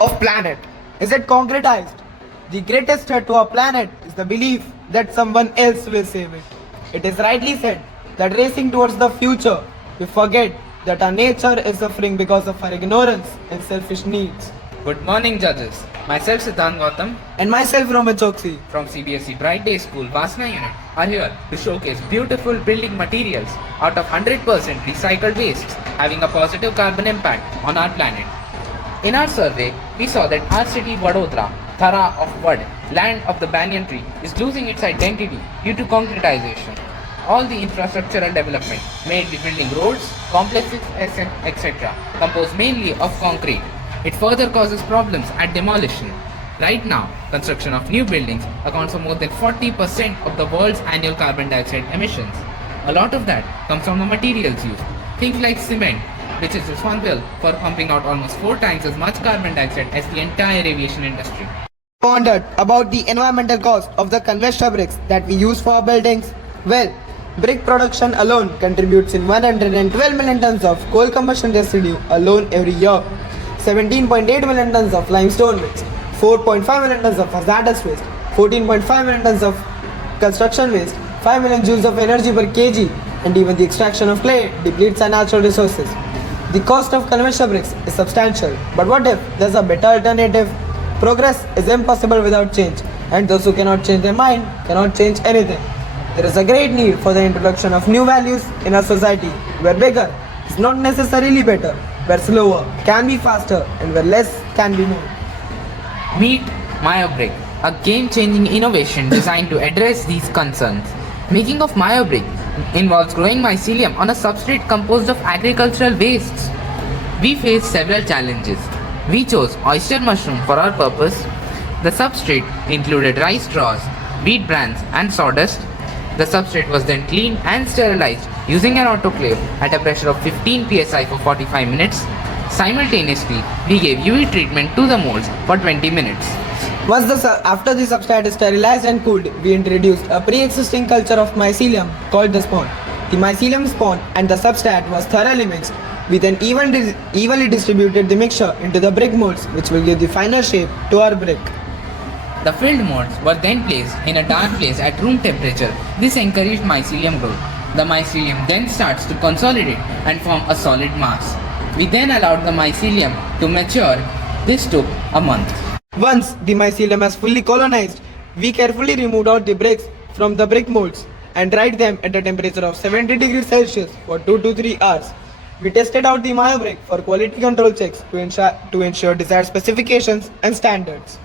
of planet. Is it concretized? The greatest threat to our planet is the belief that someone else will save it. It is rightly said that racing towards the future, we forget that our nature is suffering because of our ignorance and selfish needs. Good morning, judges. Myself, Siddhant Gautam, And myself, Roman Choksi. from CBSE Bright Day School, Vasna Unit, are here to showcase beautiful building materials out of 100% recycled wastes having a positive carbon impact on our planet. In our survey, we saw that our city Vadodara, Thara of Vad, land of the Banyan tree, is losing its identity due to concretization. All the infrastructural development made the building roads, complexes, etc. composed mainly of concrete. It further causes problems at demolition. Right now, construction of new buildings accounts for more than 40% of the world's annual carbon dioxide emissions. A lot of that comes from the materials used. Things like cement, which is responsible for pumping out almost 4 times as much carbon dioxide as the entire aviation industry. Pondered about the environmental cost of the conventional bricks that we use for our buildings? Well, brick production alone contributes in 112 million tons of coal combustion residue alone every year, 17.8 million tons of limestone waste, 4.5 million tons of hazardous waste, 14.5 million tons of construction waste, 5 million joules of energy per kg, and even the extraction of clay depletes our natural resources. The cost of conventional bricks is substantial, but what if there's a better alternative? Progress is impossible without change, and those who cannot change their mind cannot change anything. There is a great need for the introduction of new values in our society, where bigger is not necessarily better, where slower can be faster, and where less can be more. Meet Myobrick, a game-changing innovation designed to address these concerns. Making of Myobrick involves growing mycelium on a substrate composed of agricultural wastes. We faced several challenges. We chose oyster mushroom for our purpose. The substrate included rice straws, wheat bran, and sawdust. The substrate was then cleaned and sterilized using an autoclave at a pressure of 15 psi for 45 minutes. Simultaneously, we gave UV treatment to the molds for 20 minutes. After the substrate is sterilized and cooled, we introduced a pre-existing culture of mycelium called the spawn. The mycelium spawn and the substrate was thoroughly mixed. We then evenly distributed the mixture into the brick molds, which will give the final shape to our brick. The filled molds were then placed in a dark place at room temperature. This encouraged mycelium growth. The mycelium then starts to consolidate and form a solid mass. We then allowed the mycelium to mature. This took a month. Once the mycelium has fully colonized, we carefully removed out the bricks from the brick molds and dried them at a temperature of 70 degrees Celsius for 2 to 3 hours. We tested out the Myobrick for quality control checks to ensure desired specifications and standards.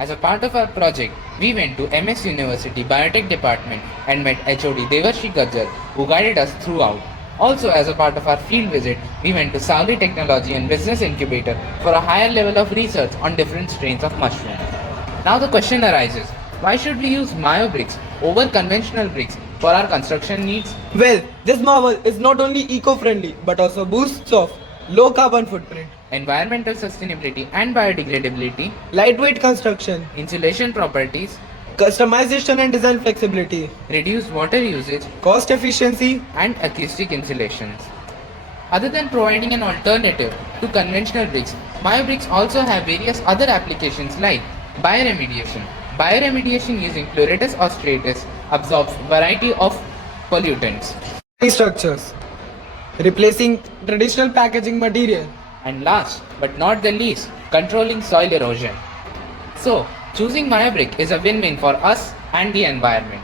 As a part of our project, we went to MS University Biotech Department and met HOD Devarshi Gajjar, who guided us throughout. Also, as a part of our field visit, we went to Saudi Technology and Business Incubator for a higher level of research on different strains of mushroom. Now the question arises, why should we use Myobricks over conventional bricks for our construction needs? Well, this marvel is not only eco-friendly but also boasts of low carbon footprint, Environmental sustainability and biodegradability, lightweight construction, insulation properties, customization and design flexibility, reduced water usage, cost efficiency, and acoustic insulations. Other than providing an alternative to conventional bricks, Myobricks also have various other applications like bioremediation. Bioremediation using Pleuretus austratus absorbs variety of pollutants. structures, replacing traditional packaging material. And last but not the least, controlling soil erosion. So, choosing Myobrick is a win-win for us and the environment.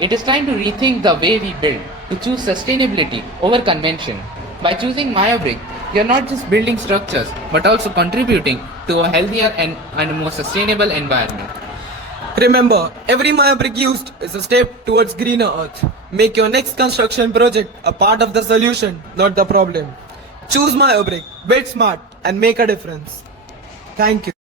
It is time to rethink the way we build, to choose sustainability over convention. By choosing Myobrick, you are not just building structures, but also contributing to a healthier and a more sustainable environment. Remember, every Myobrick used is a step towards greener earth. Make your next construction project a part of the solution, not the problem. Choose Myobrick, build smart, and make a difference. Thank you.